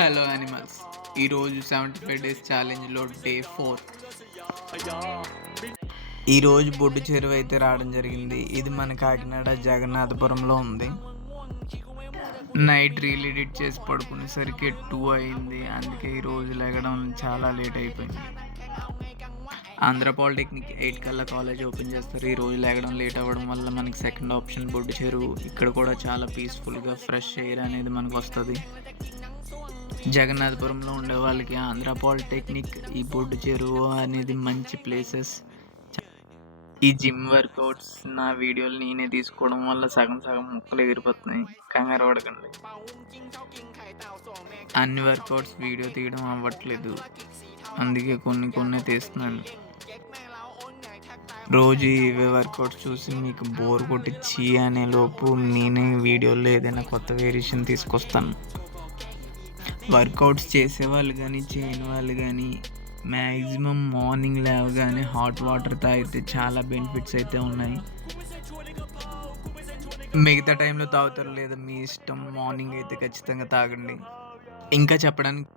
Hello animals. ఈరోజు 75 days ఛాలెంజ్‌లో day 4. ఈరోజు బొడ్డు చెరువు అయితే రావడం జరిగింది. ఇది మన కాకినాడ జగన్నాథపురంలో ఉంది. నైట్ రీల్ ఎడిట్ చేసి పడుకునేసరికి 2 అయింది. అందుకే ఈరోజు లెగడం చాలా లేట్ అయిపోయింది. ఆంధ్ర పాలిటెక్నిక్ 8 కల్లా కాలేజ్ ఓపెన్ చేస్తారు. ఈరోజు లెగడం లేట్ అవ్వడం వల్ల మనకి సెకండ్ ఆప్షన్ బొడ్డు చెరువు. ఇక్కడ కూడా చాలా పీస్ఫుల్గా ఫ్రెష్ ఎయిర్ అనేది మనకు వస్తుంది. జగన్నాథపురంలో ఉండే వాళ్ళకి ఆంధ్ర పాలిటెక్నిక్, ఈ బొడ్డు చెరువు అనేది మంచి ప్లేసెస్. ఈ జిమ్ వర్కౌట్స్ నా వీడియోలు నేనే తీసుకోవడం వల్ల సగం సగం ముక్కలు ఎగిరిపోతున్నాయి. కంగారు పడకండి. అన్ని వర్కౌట్స్ వీడియో తీయడం అవ్వట్లేదు, అందుకే కొన్ని తీస్తున్నాను. రోజు ఇవే వర్కౌట్స్ చూసి మీకు బోర్ కొట్టి చీ అనే లోపు నేనే వీడియోలో ఏదైనా కొత్త వేరియేషన్ తీసుకొస్తాను. వర్కౌట్స్ చేసేవాళ్ళు కానీ చేయని వాళ్ళు కానీ మ్యాక్సిమం మార్నింగ్ లేవగానే హాట్ వాటర్ తాగితే చాలా బెనిఫిట్స్ అయితే ఉన్నాయి. మిగతా టైంలో తాగుతారు లేదా మీ ఇష్టం. మార్నింగ్ అయితే ఖచ్చితంగా తాగండి. ఇంకా చెప్పడానికి